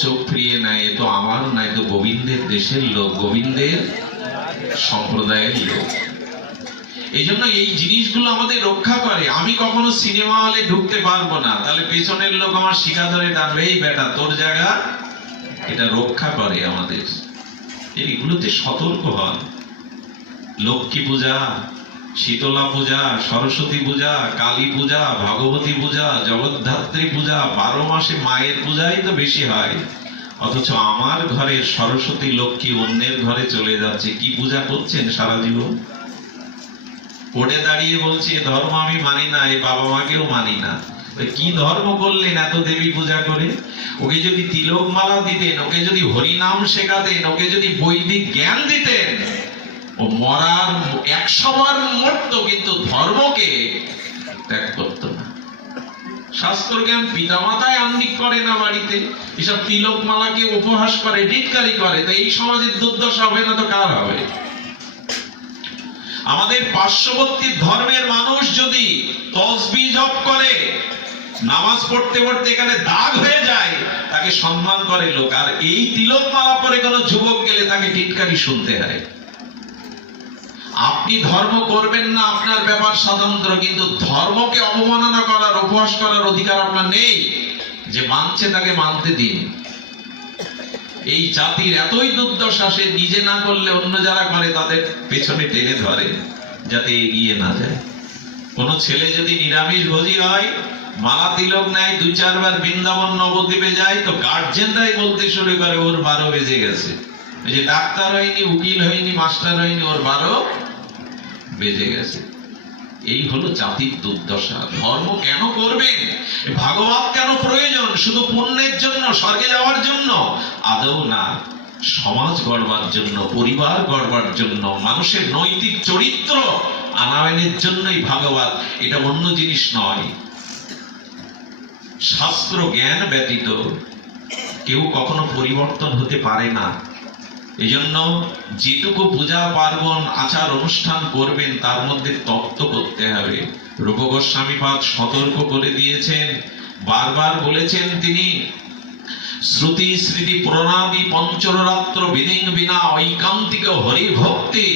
চোখ ফিরিয়ে নেয় তো আমার তো গোবিন্দের দেশের লোক, গোবিন্দের সম্প্রদায়ের লোক। এই জন্য এই জিনিসগুলো আমাদের রক্ষা করে। আমি কখনো সিনেমা হলে ঢুকতে পারব না। তাহলে পেছনের লোক আমার শিখা ধরে টানবে, এই বেটা, তোর জায়গা এটা রক্ষা করে আমাদের। এইগুলোতে সতর্ক হন। লক্ষ্মী পূজা শীতলা পূজা, সরস্বতী পূজা, কালী পূজা, ভগবতী পূজা, জগদ্ধাত্রী পূজা, বারো মাসে মায়ের পূজাই তো বেশি হয়। অথচ আমার ঘরের সরস্বতী লক্ষ্মী অন্যের ঘরে চলে যাচ্ছে। কি পূজা করছেন সারা জীবন? কোর্টে দাঁড়িয়ে বলছি, এ ধর্ম আমি মানি না এই বাবা মাকেও মানি না। কি ধর্ম করলেন এত দেবী পূজা করে? ওকে যদি তিলক মালা দিতেন, ওকে যদি হরিনাম শেখাতেন, ওকে যদি বৈদিক জ্ঞান দিতেন ও মরার একশো বার মরত, কিন্তু ধর্মকে ত্যাগ করতো না। শাস্ত্র জ্ঞান পিতামাতায় আন্নিক করে না বাড়িতে। এসব তিলক মালাকে উপহাস করে ডিটকারি করে। তো এই সমাজের দুর্দশা হবে না তো কার হবে? আমাদের পার্শ্ববর্তী ধর্মের মানুষ যদি তসবি জপ করে, নামাজ পড়তে পড়তে এখানে দাগ হয়ে যায়, তাকে সম্মান করে লোক। আর এই তিলক মালা পরে কোনো যুবক গেলে তাকে টিটকারি শুনতে হয়। আপনি ধর্ম করবেন না, আপনার ব্যাপার স্বতন্ত্র কিন্তু ধর্মকে অবমাননা করার, উপহাস করার অধিকার আপনার নেই। যে মানছে তাকে মানতে দিন। এই জাতির এতই দুর্দশা, সে নিজে না করলে অন্য যারা করে, তাদের পেছনে টেনে ধরে, যাতে এগিয়ে না যায়। কোন ছেলে যদি নিরামিষ ভোজি হয়, মালা তিলক নেয় দুই চারবার বৃন্দাবন নবদ্বীপে যায়, তো গার্জেনরাই বলতে শুরু করে, ওর বারো বেজে গেছে। ওই যে ডাক্তার হয়নি, উকিল হয়নি, মাস্টার হয়নি, ওর বারো বেজে গেছে। এই হলো জাতির দুর্দশা। ধর্ম কেন করবেন ভাগবত কেন প্রয়োজন? শুধু পুণ্যের জন্য, স্বর্গে যাওয়ার জন্য? আদৌ না। সমাজ গড়বার জন্য, পরিবার গড়বার জন্য, মানুষের নৈতিক চরিত্র আনায়নের জন্যই ভাগবত এটা অন্য জিনিস নয়। শাস্ত্র জ্ঞান ব্যতীত কেউ কখনো পরিবর্তন হতে পারে না। এজন্য যেটুকু পূজা পার্বণ, আচার, অনুষ্ঠান করবেন, তার মধ্যে তত্ত্ব করতে হবে। রূপ গোস্বামীপাদ সতর্ক করে দিয়েছেন। বারবার বলেছেন তিনি, শ্রুতি স্মৃতি প্রণাদি পঞ্চরাত্র বিধিং বিনা ঐকান্তিক হরি ভক্তি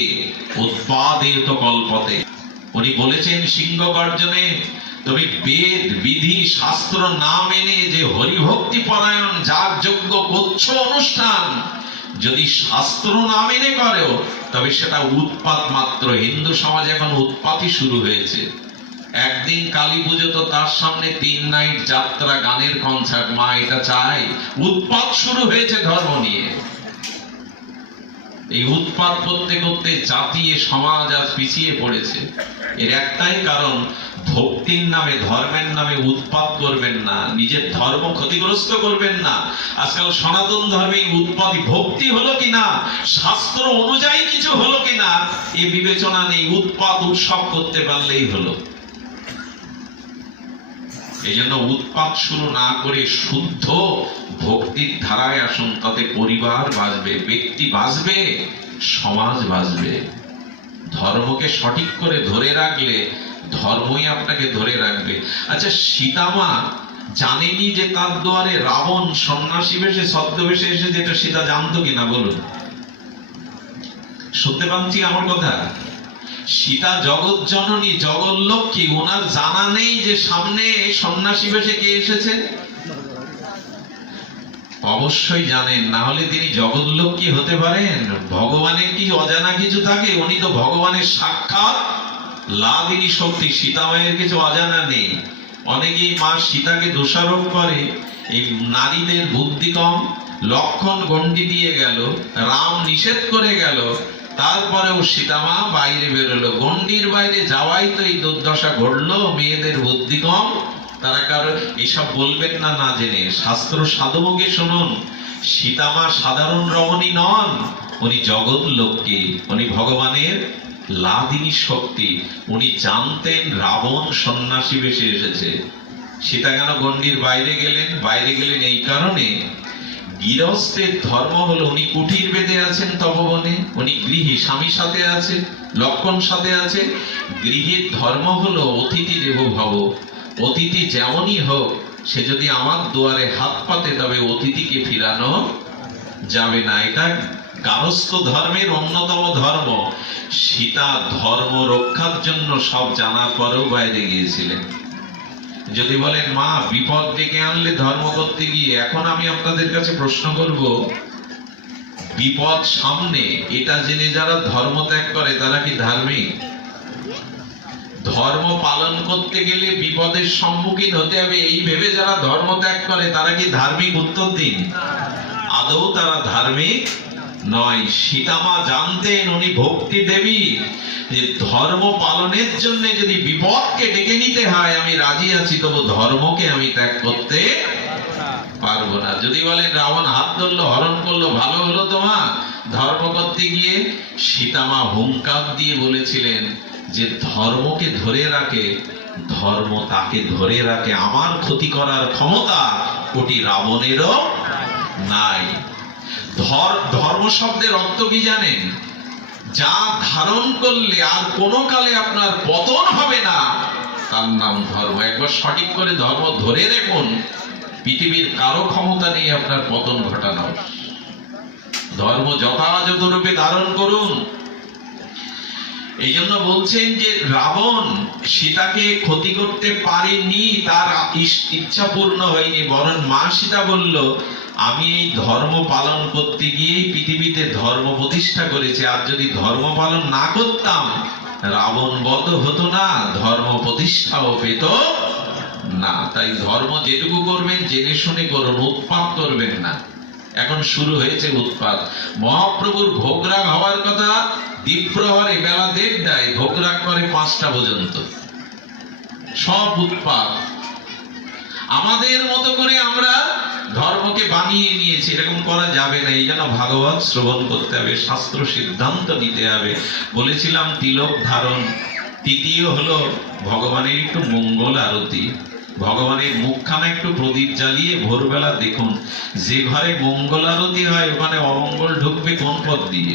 উৎপাদিত কল্পতে। উনি বলেছেন সিংহ গর্জনে তুমি বেদ, বিধি, শাস্ত্র না মেনে যে হরিভক্তি পরায়ণ যার যোগ্য করছ অনুষ্ঠান যদি শাস্ত্র না মেনে করেও, তবে সেটা উৎপাত মাত্র। হিন্দু সমাজে এখন উৎপাতই শুরু হয়েছে। একদিন কালী পুজো তো তার সামনে তিন নাইট যাত্রা, গানের কনসার্ট মা এটা চাই উৎপাত শুরু হয়েছে ধর্ম নিয়ে। এই উৎপাত করতে করতে জাতি, সমাজ আজ পিছিয়ে পড়েছে। এর একটাই কারণ, ভক্তির নামে, ধর্মের নামে উৎপাত করবেন না, নিজের ধর্ম ক্ষতিগ্রস্ত করবেন না। আজকাল সনাতন ধর্মে উৎপাত ভক্তি হলো কিনা, শাস্ত্র অনুযায়ী কিছু হলো কিনা, এ বিবেচনা নেই, উৎপাত উৎসব করতে পারলেই হলো। এই জন্য উৎপাত শুরু না করে শুদ্ধ ভক্তির ধারায় আসুন, তাতে পরিবার বাঁচবে, ব্যক্তি বাঁচবে, সমাজ বাঁচবে। ধর্মকে সঠিক করে ধরে রাখলে ধর্মই আপনাকে ধরে রাখবে। আচ্ছা সীতামা জানেনি যে তার দুয়ারে রাবণ সন্ন্যাসী বেশে, ছদ্মবেশে এসে যেটা সীতা জানতো কিনা, বলুন। শুনতে পাচ্ছি আমার কথা? সীতা জগৎ জননী, জগৎ লক্ষ্মী, ওনার জানা নেই যে সামনে সন্ন্যাসী বেশে কে এসেছে? অবশ্যই জানেন, না হলে তিনি জগৎ লক্ষ্মী হতে পারেন। ভগবানের কি অজানা কিছু থাকে? উনি তো ভগবানের সাক্ষাৎ। লাদিনী শক্তি সীতা মায়ের কিছু অজানা নেই। অনেকেই মা সীতাকে দোষারোপ করে। এই নারীদের বুদ্ধি কম। লক্ষণ গণ্ডি দিয়ে গেল। রাম নিষেধ করে গেল। তারপরেও সীতামা বাইরে বেরোলো। গণ্ডির বাইরে যাওয়াই তো এই দুর্দশা ঘটলো। মেয়েদের বুদ্ধি কম। তারা কারও এসব বলবেন না না জেনে। শাস্ত্র সাধুমুখে শুনুন। সীতামা সাধারণ রমণী নন। উনি জগৎ লোককে, উনি ভগবানের লাদিনী শক্তি। উনি জানতেন রাবণ সন্ন্যাসী বেশে এসেছে। সীতা কেন গণ্ডির বাইরে গেলেন? বাইরে গেলেন এই কারণে গৃহস্থের ধর্ম হলো উনি কুঠির বেঁধে আছেন তপবনে, উনি গৃহী স্বামীর সাথে আছে, লক্ষণ সাথে আছে। গৃহীর ধর্ম হলো অতিথি দেব ভব। অতিথি যেমনই হোক, সে যদি আমার দুয়ারে হাত পাতে, তবে অতিথিকে ফিরানো যাবে না। এটা গারস্থ ধর্মের অন্যতম ধর্ম। সীতা ধর্ম রক্ষার জন্য সব জানার পরেও বাইরে গিয়েছিলেন। যদি বলেন, মা, বিপদ ডেকে আনলে ধর্ম করতে গিয়ে এখন আমি আপনাদের কাছে প্রশ্ন করব, বিপদ সামনে, এটা জেনে যারা ধর্ম ত্যাগ করে, তারা কি ধার্মিক? ধর্ম পালন করতে গেলে বিপদের সম্মুখীন হতে হবে, এই ভেবে যারা ধর্ম ত্যাগ করে, তারা কি ধার্মিক? উত্তর দিন। আদৌ তারা ধার্মিক? নয়, সীতামা জানতেন উনি ভক্তি দেবী, যে ধর্ম পালনের জন্য যদি বিপদকে ডেকে নিতে হয়, আমি রাজি আছি, তবু ধর্মকে আমি ত্যাগ করতে পারব না। যদি বলেন, রাবণ হাত ধরলো, হরণ করল, ভালো হলো তোমার? ধর্ম করতে গিয়ে সীতামা হুঙ্কার দিয়ে বলেছিলেন যে ধর্মকে ধরে রাখে, ধর্ম তাকে ধরে রাখে। আমার ক্ষতি করার ক্ষমতা কোটি রাবণেরও নাই। ধর্ম শব্দের অর্থ কি জানেন? যা ধারণ করলে আর কোনো কালে আপনার পতন হবে না। তার নাম ধর্ম। একবার সঠিক করে ধর্ম ধরে রাখুন। পৃথিবীর কারও ক্ষমতা নেই আপনার পতন ঘটানো। ধর্ম যথাযথ রূপে ধারণ করুন। এই জন্য বলছেন যে রাবণ সীতাকে ক্ষতি করতে পারেনি, তার ইচ্ছা পূর্ণ হয়নি, বরং মা সীতা বলল আমি এই ধর্ম পালন করতে গিয়ে পৃথিবীতে ধর্ম প্রতিষ্ঠা করেছি, আর যদি ধর্ম পালন না করতাম, রাবণ বধ হতো না, ধর্ম প্রতিষ্ঠাও পেত না। তাই ধর্ম যেটুকু করবেন, জেনে শুনে করুন, উৎপাত করবেন না। এখন শুরু হয়েছে উৎপাত। মহাপ্রভুর ভোগরাগ হওয়ার কথা দ্বীপ্রহরে বেলা দেড়টায় ভোগরাগ করে পাঁচটা পর্যন্ত। সব উৎপাত। আমাদের মতো করে আমরা বানিয়ে নিয়েছি, এরকম করা যাবে না, এই জন্য ভাগবত শ্রবণ করতে হবে, শাস্ত্র সিদ্ধান্ত নিতে হবে। বলেছিলাম, তিলক ধারণ, তৃতীয় হলো ভগবানের একটু মঙ্গল আরতি। ভগবানের মুখখানা একটু প্রদীপ জ্বালিয়ে ভোরবেলা দেখুন, যে ঘরে মঙ্গল আরতি হয়, ওখানে অমঙ্গল ঢুকবে কোন পথ দিয়ে?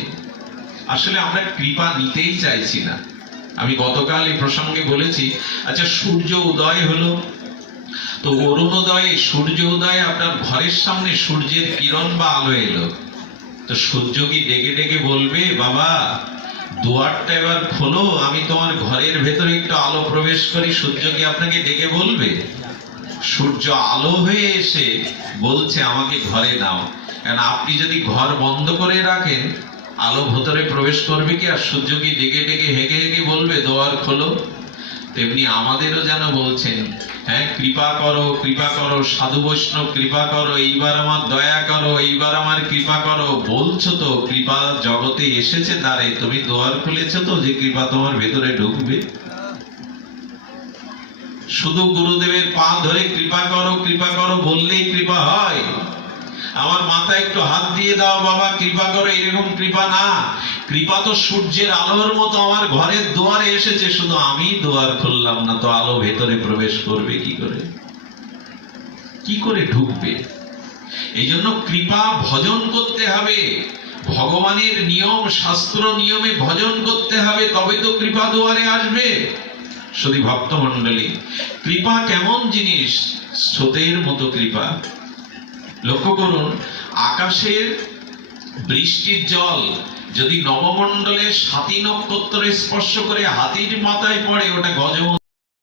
আসলে আমরা কৃপা নিতেই চাইছি না। আমি গতকাল এই প্রসঙ্গে বলেছি আচ্ছা সূর্য উদয় হলো তো অরুণোদয়ে সূর্য উদয়ে আপনার ঘরের সামনে সূর্যের কিরণ বা আলো এলো। তো সূর্য কি ডেকে ডেকে বলবে, বাবা, দুয়ারটা এবার খোলো, আমি তোমার ঘরের ভেতরে একটু আলো প্রবেশ করি, সূর্য কি আপনাকে ডেকে বলবে? সূর্য আলো হয়ে এসে বলছে, আমাকে ঘরে নাও। কারণ আপনি যদি ঘর বন্ধ করে রাখেন, আলো ভেতরে প্রবেশ করবে কি, আর সূর্য কি ডেকে ডেকে হেগে হেগে বলবে, দোয়ার খোলো? তেমনি আমাদেরও যেন বলছেন হ্যাঁ কৃপা করো কৃপা করো, সাধু বৈষ্ণব, কৃপা করো, এইবার আমার দয়া করো, এইবার আমার কৃপা করো। বলছো তো, কৃপা জগতে এসেছে দ্বারে, তুমি দোয়ার খুলেছো তো যে কৃপা তোমার ভেতরে ঢুকবে? শুধু গুরুদেবের পা ধরে কৃপা করো কৃপা করো বললেই কৃপা হয়। আমার মাথায় একটু হাত দিয়ে দাও বাবা, কৃপা করো, এরকম কৃপা না। কৃপা তো সূর্যের আলোর মতো আমার ঘরের দুয়ারে এসেছে, শুধু আমি দুয়ার খুললাম না, তো আলো ভেতরে প্রবেশ করবে কি করে? কি করে ঢুকবে? এই জন্য কৃপা ভজন করতে হবে। ভগবানের নিয়ম, শাস্ত্র নিয়মে ভজন করতে হবে, তবে তো কৃপা দুয়ারে আসবে। শুধু ভক্ত মন্ডলী কৃপা কেমন জিনিস? স্রোতের মতো কৃপা। লক্ষ্য করুন, আকাশের বৃষ্টির জল যদি নবমণ্ডলে সাতি নক্ষত্রে স্পর্শ করে হাতির মাথায় পড়ে, ওটা গজ